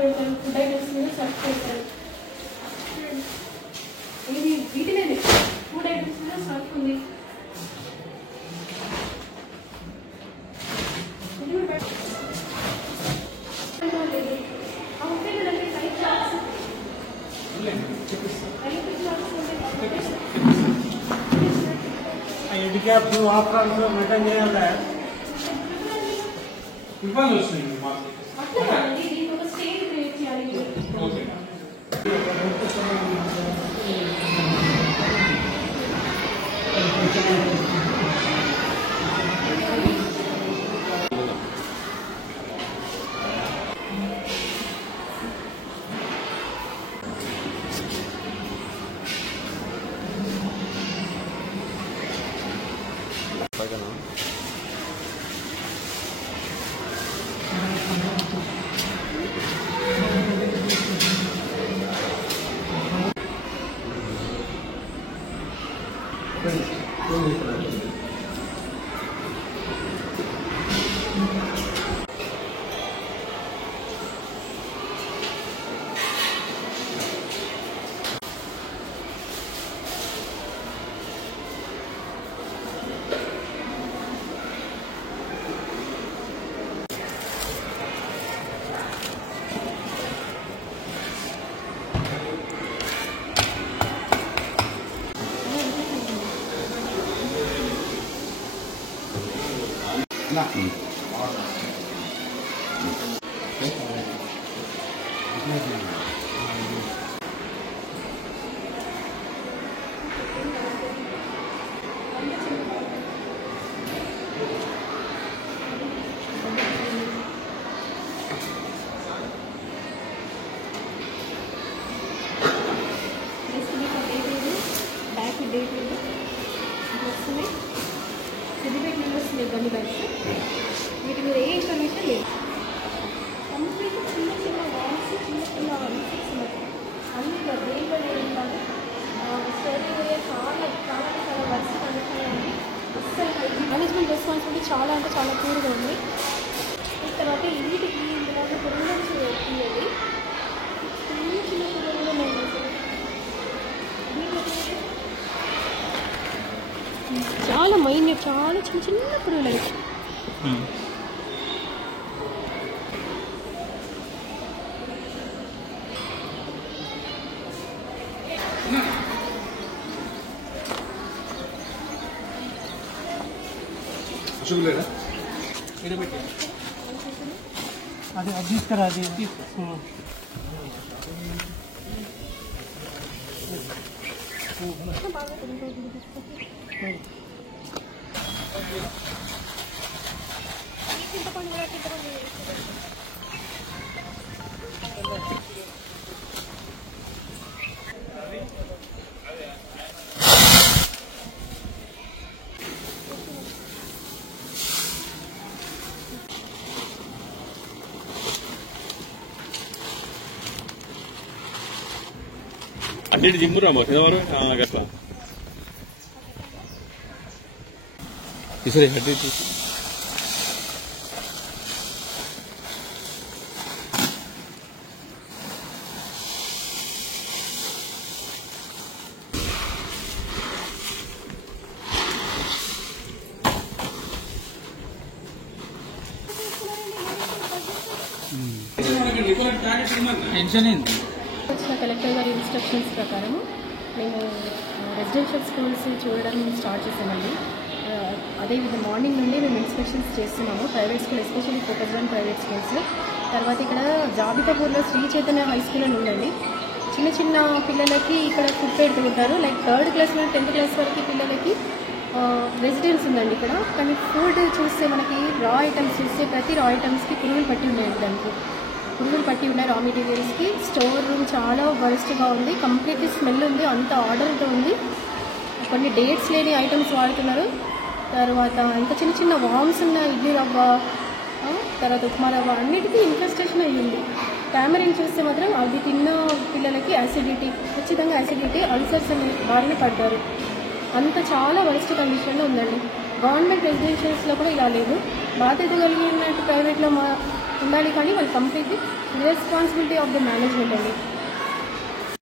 పెడతారు, food items మీద serve చేస్తారు. ఇది వీటినే ఫుడ్ ఐటమ్స్ మీద సర్వ్ ఉంది. హ్యాండిక్యాప్ ఆఫ్రాన్స్లో మెయింటైన్ చేయాలి. ఇబ్బంది వస్తుంది మాకు. దీనికి ఒక స్టేజ్ క్రియేట్ చేయాలి. సిద్దిపేట మెంబర్స్ లేదు అన్ని బ్యాగ్స్. వీటి మీద ఏ ఇన్ఫర్మేషన్ లేదు. కంప్లీట్ చిన్న చిన్న వాల్స్, చిన్న చిన్న ఇన్ఫెక్ట్స్ ఉన్నాయి. అన్ని దేంట్లో ఏంటంటే స్టోరేజ్ ఏరియా చాలా చాలా చాలా వర్స్ట్ కండిషన్ ఉంది. అస్సలు మేనేజ్మెంట్ రెస్పాన్సిబిలిటీ చాలా అంటే చాలా పూర్గా ఉంది. తర్వాత వీటికి ఇందులో పురుగులు తీయాలి. చిన్న చిన్న పురుగులు ఉన్నాయి. చాలా మైన్యూట్, చాలా చిన్న చిన్న పురుగులు. అది అది తీసుకురా, అది తీసుకో. అటు జిమ్మురా ఎవరు గట్లా సరే అటు టెన్షన్ ఏంది. వచ్చిన కలెక్టర్ గారి ఇన్స్ట్రక్షన్స్ ప్రకారం మేము రెసిడెన్షియల్ స్కూల్స్ చూడడం స్టార్ట్ చేసామండి. అదేవిధంగా మార్నింగ్ నుండి మేము ఇన్స్పెక్షన్స్ చేస్తున్నాము. Private school especially focused on private schools. తర్వాత ఇక్కడ జాబితాపూర్లో శ్రీ చైతన్య హై స్కూల్ అని ఉందండి. చిన్న చిన్న పిల్లలకి ఇక్కడ ఫుడ్ పెడుతుంటారు. లైక్ 3rd క్లాస్ నుండి 10th క్లాస్ వరకు పిల్లలకి రెసిడెన్స్ ఉందండి ఇక్కడ. కానీ ఫుడ్ చూస్తే మనకి రా ఐటమ్స్ చూస్తే ప్రతి రా ఐటమ్స్కి పురుగులు పట్టి ఉన్నాయండి. దానికి పురుగులు పట్టి ఉన్నాయి. రా మెటీరియల్స్కి స్టోర్ రూమ్ చాలా వరస్ట్గా ఉంది. కంప్లీట్లీ స్మెల్ ఉంది. అంత ఆర్డర్తో ఉంది. కొన్ని డేట్స్ లేని ఐటమ్స్ వాడుతున్నారు. తర్వాత ఇంకా చిన్న చిన్న వామ్స్ ఉన్న ఇడ్లీ రవ్వ, తర్వాత ఉప్మా రవ్వ అన్నిటికీ ఇన్ఫెస్టేషన్ అయ్యింది. టామరిన్ చూస్తే మాత్రం అవి తిన్న పిల్లలకి యాసిడిటీ, ఖచ్చితంగా యాసిడిటీ, అల్సర్స్ అనే బారిన పడ్డారు. అంత చాలా వరస్ట్ కండిషన్లో ఉందండి. గవర్నమెంట్ రెసిడెన్షియల్స్లో కూడా ఇలా లేదు. బాధ్యత కలిగినట్టు ప్రైవేట్లో ఉండాలి, కానీ వాళ్ళు completely responsibility of the management అండి.